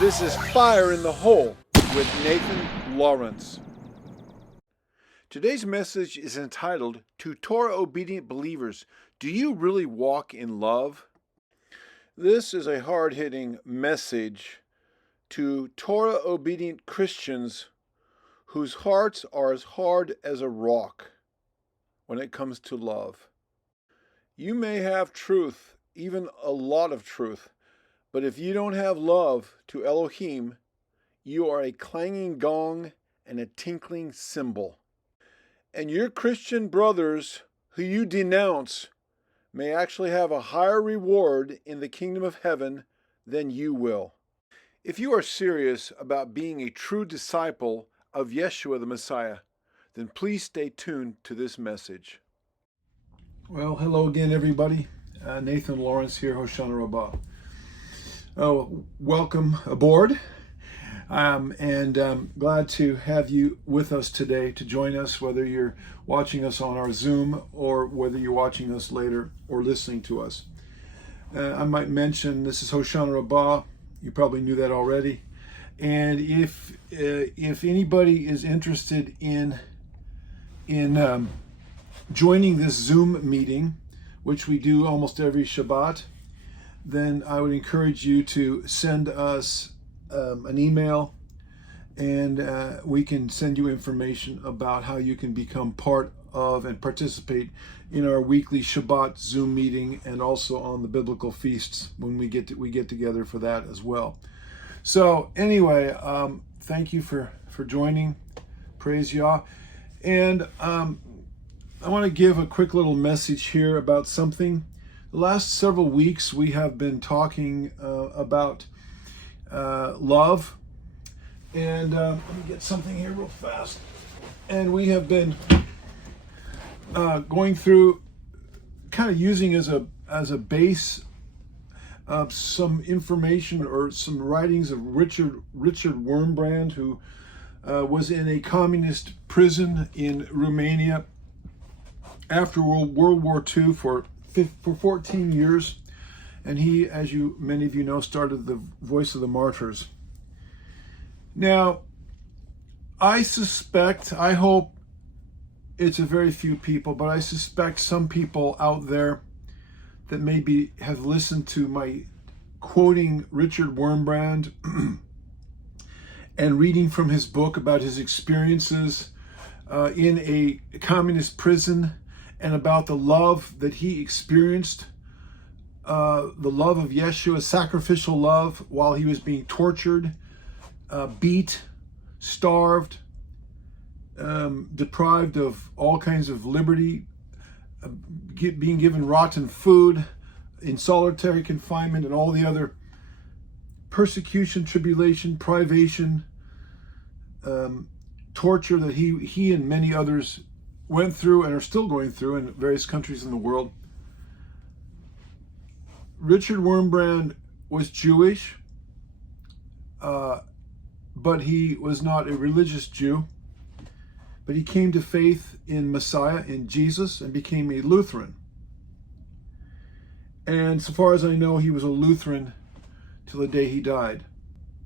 This is Fire in the Hole with Nathan Lawrence. Today's message is entitled, To Torah-Obedient Believers, Do You Really Walk in Love? This is a hard-hitting message to Torah-obedient Christians whose hearts are as hard as a rock when it comes to love. You may have truth, even a lot of truth, but if you don't have love to Elohim, you are a clanging gong and a tinkling cymbal. And your Christian brothers who you denounce may actually have a higher reward in the kingdom of heaven than you will. If you are serious about being a true disciple of Yeshua the Messiah, then please stay tuned to this message. Well, hello again, everybody. Nathan Lawrence here, Hoshana Rabbah. Welcome aboard. And glad to have you with us today to join us, whether you're watching us on our Zoom or whether you're watching us later or listening to us. I might mention this is Hoshana Rabbah. You probably knew that already. And if anybody is interested in joining this Zoom meeting, which we do almost every Shabbat, then I would encourage you to send us an email, and we can send you information about how you can become part of and participate in our weekly Shabbat Zoom meeting, and also on the biblical feasts when we get together for that as well. So anyway, thank you for joining. Praise Yah. And I want to give a quick little message here about something. The last several weeks we have been talking about love, and let me get something here real fast. And we have been going through, kind of using as a base of some information or some writings of Richard Wurmbrand, who was in a communist prison in Romania after World War II for 14 years. And he, as many of you know, started the Voice of the Martyrs. Now, I hope it's a very few people, but I suspect some people out there that maybe have listened to my quoting Richard Wurmbrand and reading from his book about his experiences in a communist prison, and about the love that he experienced, the love of Yeshua, sacrificial love, while he was being tortured, beat, starved, deprived of all kinds of liberty, being given rotten food, in solitary confinement, and all the other persecution, tribulation, privation, torture that he and many others went through and are still going through in various countries in the world. Richard Wurmbrand was Jewish, but he was not a religious Jew. But he came to faith in Messiah, in Jesus, and became a Lutheran. And so far as I know, he was a Lutheran till the day he died.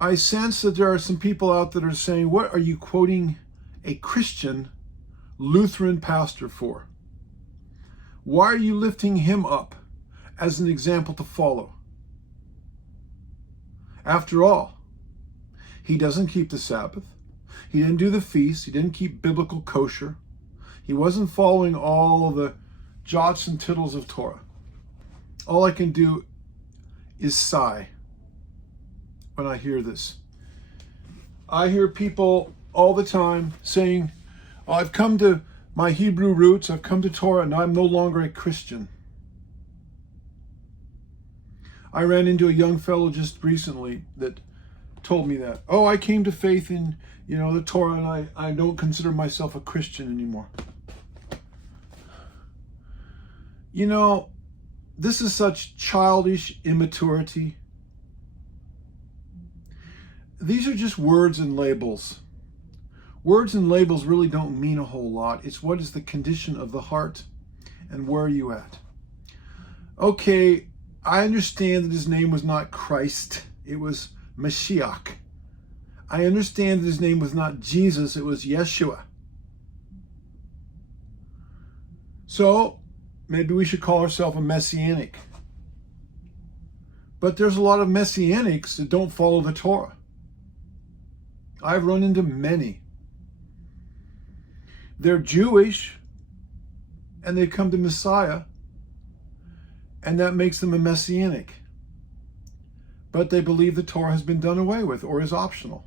I sense that there are some people out that are saying, what are you quoting a Christian Lutheran pastor for? Why are you lifting him up as an example to follow? After all, he doesn't keep the Sabbath. He didn't do the feast. He didn't keep biblical kosher. He wasn't following all of the jots and tittles of Torah. All I can do is sigh when I hear this. I hear people all the time saying, I've come to my Hebrew roots, I've come to Torah, and I'm no longer a Christian. I ran into a young fellow just recently that told me that. Oh, I came to faith in, the Torah, and I don't consider myself a Christian anymore. This is such childish immaturity. These are just words and labels. Words and labels really don't mean a whole lot. It's what is the condition of the heart and where are you at? Okay, I understand that his name was not Christ. It was Mashiach. I understand that his name was not Jesus, it was Yeshua. So maybe we should call ourselves a messianic. But there's a lot of messianics that don't follow the Torah. I've run into many. They're Jewish and they come to Messiah, and that makes them a messianic. But they believe the Torah has been done away with or is optional.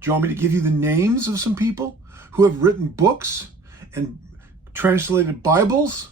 Do you want me to give you the names of some people who have written books and translated Bibles,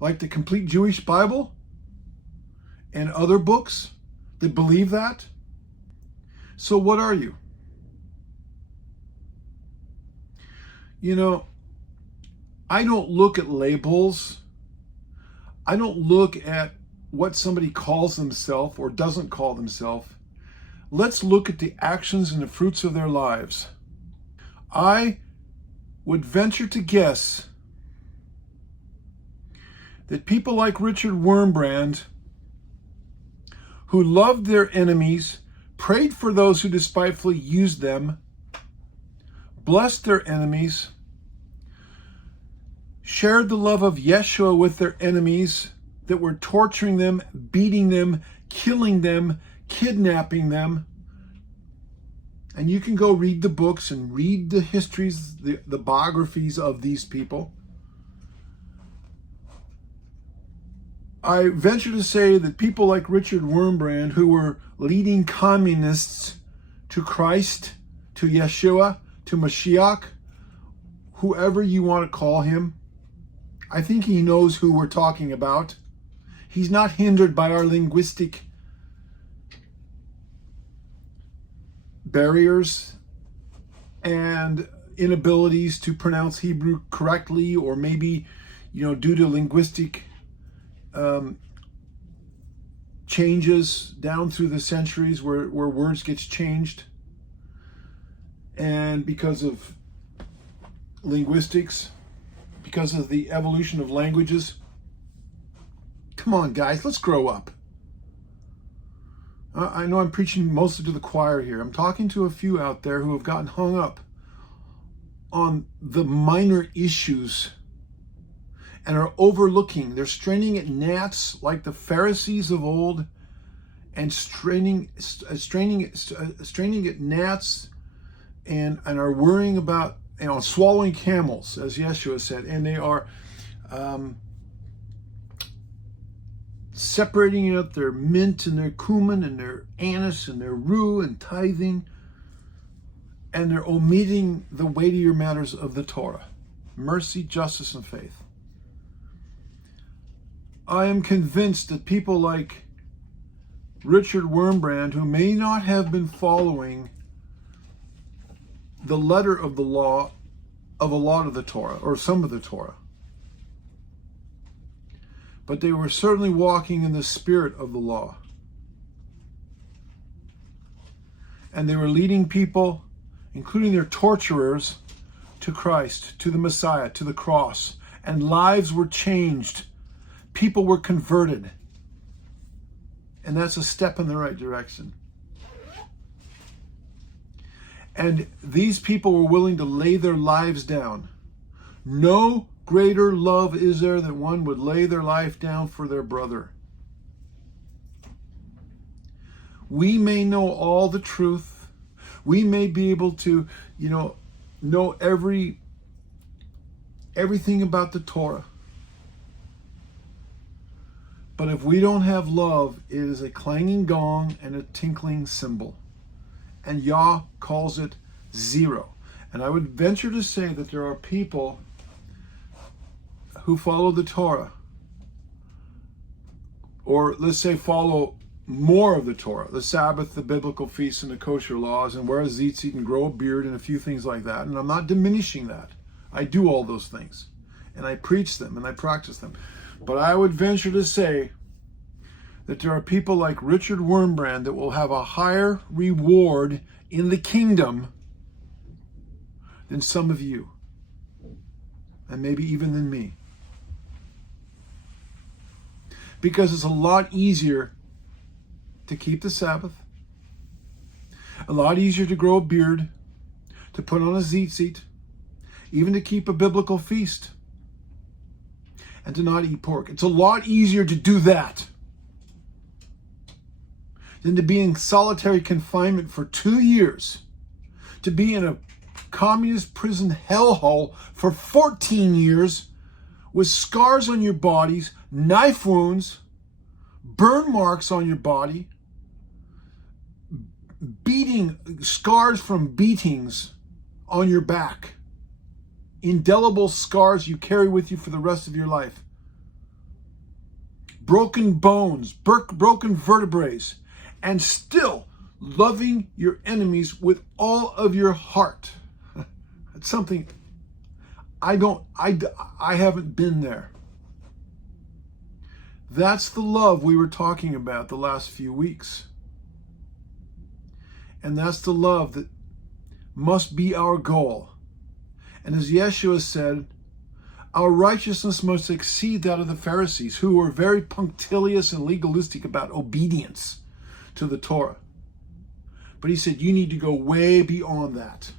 like the Complete Jewish Bible and other books that believe that? So what are you? You know, I don't look at labels. I don't look at what somebody calls themselves or doesn't call themselves. Let's look at the actions and the fruits of their lives. I would venture to guess that people like Richard Wurmbrand, who loved their enemies, prayed for those who despitefully used them, blessed their enemies, shared the love of Yeshua with their enemies that were torturing them, beating them, killing them, kidnapping them. And you can go read the books and read the histories, the biographies of these people. I venture to say that people like Richard Wurmbrand, who were leading communists to Christ, to Yeshua, to Mashiach, whoever you want to call him, I think he knows who we're talking about. He's not hindered by our linguistic barriers and inabilities to pronounce Hebrew correctly, or maybe, due to linguistic changes down through the centuries where words gets changed, and because of linguistics, because of the evolution of languages. Come on, guys, let's grow up. I know I'm preaching mostly to the choir here. I'm talking to a few out there who have gotten hung up on the minor issues and are overlooking. They're straining at gnats like the Pharisees of old, and straining at gnats, and are worrying about swallowing camels, as Yeshua said, and they are separating out their mint and their cumin and their anise and their rue and tithing, and they're omitting the weightier matters of the Torah: mercy, justice, and faith. I am convinced that people like Richard Wurmbrand, who may not have been following the letter of the law of a lot of the Torah, or some of the Torah, but they were certainly walking in the spirit of the law. And they were leading people, including their torturers, to Christ, to the Messiah, to the cross. And lives were changed. People were converted. And that's a step in the right direction. And these people were willing to lay their lives down. No greater love is there than one would lay their life down for their brother. We may know all the truth. We may be able to, know everything about the Torah. But if we don't have love, it is a clanging gong and a tinkling cymbal. And Yah calls it zero. And I would venture to say that there are people who follow the Torah, or let's say follow more of the Torah, the Sabbath, the biblical feasts, and the kosher laws, and wear a tzitzit and grow a beard and a few things like that. And I'm not diminishing that. I do all those things, and I preach them, and I practice them. But I would venture to say that there are people like Richard Wurmbrand that will have a higher reward in the kingdom than some of you, and maybe even than me. Because it's a lot easier to keep the Sabbath, a lot easier to grow a beard, to put on a tzitzit, even to keep a biblical feast, and to not eat pork. It's a lot easier to do that than to be in solitary confinement for 2 years, to be in a communist prison hellhole for 14 years with scars on your bodies, knife wounds, burn marks on your body, scars from beatings on your back, indelible scars you carry with you for the rest of your life, broken bones, broken vertebrae, and still loving your enemies with all of your heart. It's something I haven't been there. That's the love we were talking about the last few weeks. And that's the love that must be our goal. And as Yeshua said, our righteousness must exceed that of the Pharisees, who were very punctilious and legalistic about obedience to the Torah. But he said, you need to go way beyond that.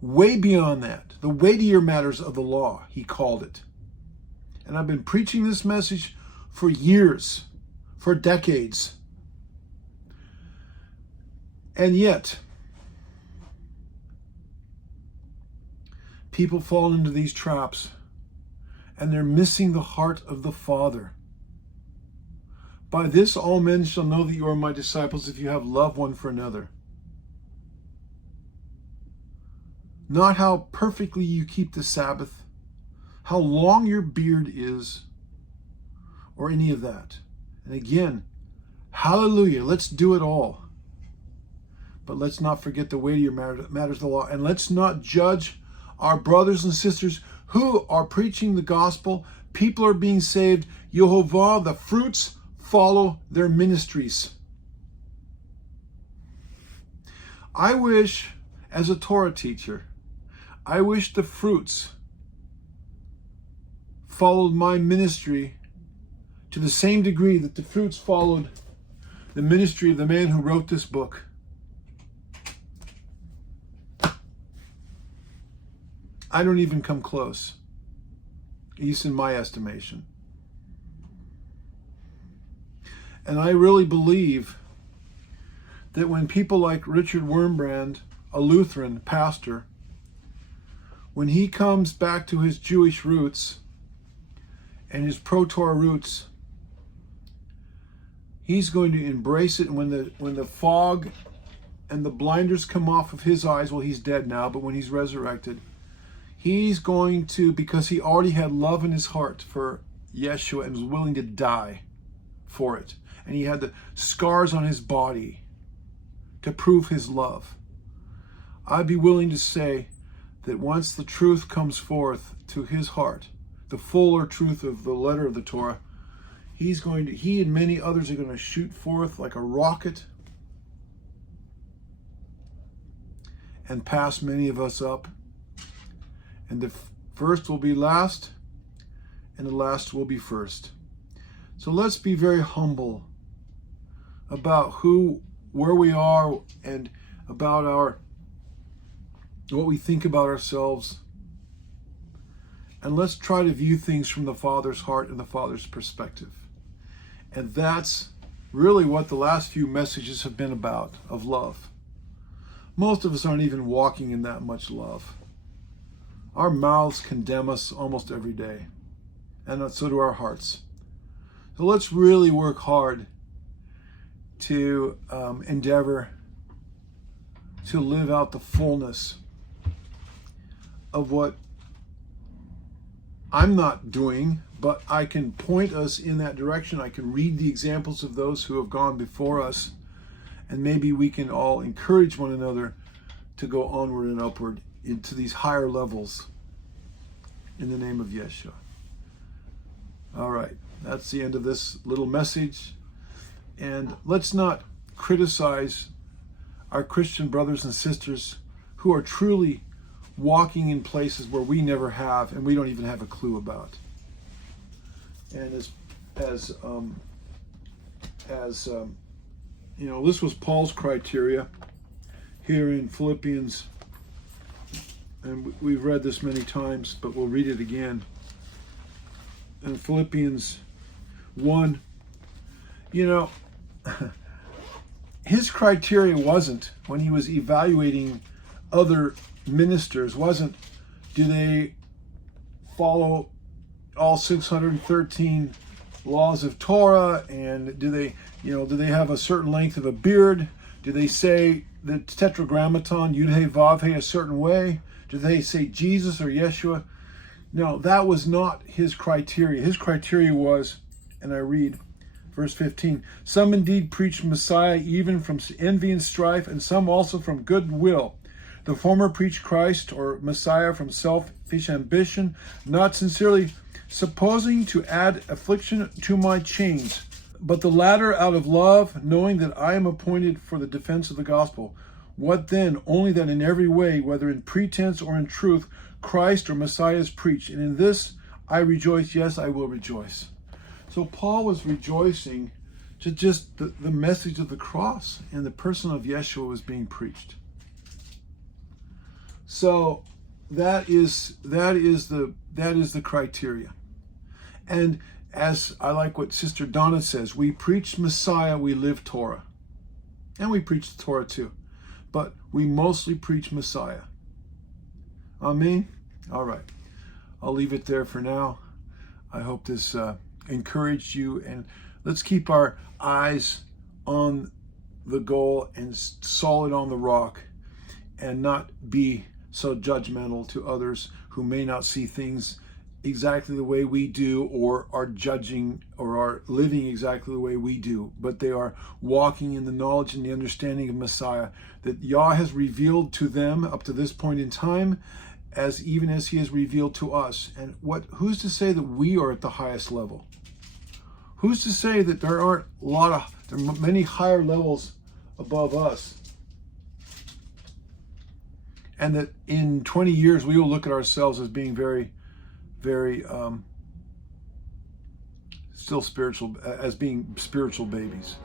Way beyond that. The weightier matters of the law, he called it. And I've been preaching this message for years, for decades. And yet, people fall into these traps and they're missing the heart of the Father. By this all men shall know that you are my disciples if you have love one for another. Not how perfectly you keep the Sabbath, how long your beard is, or any of that. And again, hallelujah, let's do it all. But let's not forget the weightier matters of the law. And let's not judge our brothers and sisters who are preaching the gospel. People are being saved. Yehovah, the fruits follow their ministries. I wish, as a Torah teacher, I wish the fruits followed my ministry to the same degree that the fruits followed the ministry of the man who wrote this book. I don't even come close, at least in my estimation. And I really believe that when people like Richard Wurmbrand, a Lutheran pastor, when he comes back to his Jewish roots and his pro-Torah roots, he's going to embrace it. And when the fog and the blinders come off of his eyes, well, he's dead now, but when he's resurrected, he's going to, because he already had love in his heart for Yeshua and was willing to die for it. And he had the scars on his body to prove his love. I'd be willing to say that once the truth comes forth to his heart, the fuller truth of the letter of the Torah, he and many others are going to shoot forth like a rocket and pass many of us up. And the first will be last, and the last will be first. So let's be very humble about where we are, and about what we think about ourselves. And let's try to view things from the Father's heart and the Father's perspective. And that's really what the last few messages have been about, of love. Most of us aren't even walking in that much love. Our mouths condemn us almost every day, and so do our hearts. So let's really work hard to endeavor to live out the fullness of what I'm not doing, but I can point us in that direction. I can read the examples of those who have gone before us, and maybe we can all encourage one another to go onward and upward into these higher levels in the name of Yeshua. All right, that's the end of this little message. And let's not criticize our Christian brothers and sisters who are truly walking in places where we never have and we don't even have a clue about. And as as this was Paul's criteria here in Philippians, and we've read this many times, but we'll read it again. In Philippians 1, his criteria wasn't, when he was evaluating other ministers, wasn't, do they follow all 613 laws of Torah, and do they have a certain length of a beard? Do they say the tetragrammaton, Yud He Vav He, a certain way? Do they say Jesus or Yeshua? No, that was not his criteria. His criteria was, and I read verse 15, some indeed preach Messiah even from envy and strife, and some also from goodwill. The former preach Christ or Messiah from selfish ambition, not sincerely, supposing to add affliction to my chains. But the latter out of love, knowing that I am appointed for the defense of the gospel. What then? Only that in every way, whether in pretense or in truth, Christ or Messiah is preached. And in this I rejoice, yes, I will rejoice. So Paul was rejoicing to just the message of the cross and the person of Yeshua was being preached. So that is the criteria. And as I like what Sister Donna says, we preach Messiah, we live Torah. And we preach the Torah too. But we mostly preach Messiah. Amen? All right. I'll leave it there for now. I hope this encouraged you. And let's keep our eyes on the goal and solid on the rock, and not be so judgmental to others who may not see things exactly the way we do, or are judging or are living exactly the way we do, but they are walking in the knowledge and the understanding of Messiah that Yah has revealed to them up to this point in time, as even as he has revealed to us. And who's to say that we are at the highest level? Who's to say that there aren't there are many higher levels above us, and that in 20 years we will look at ourselves as being very still spiritual, as being spiritual babies.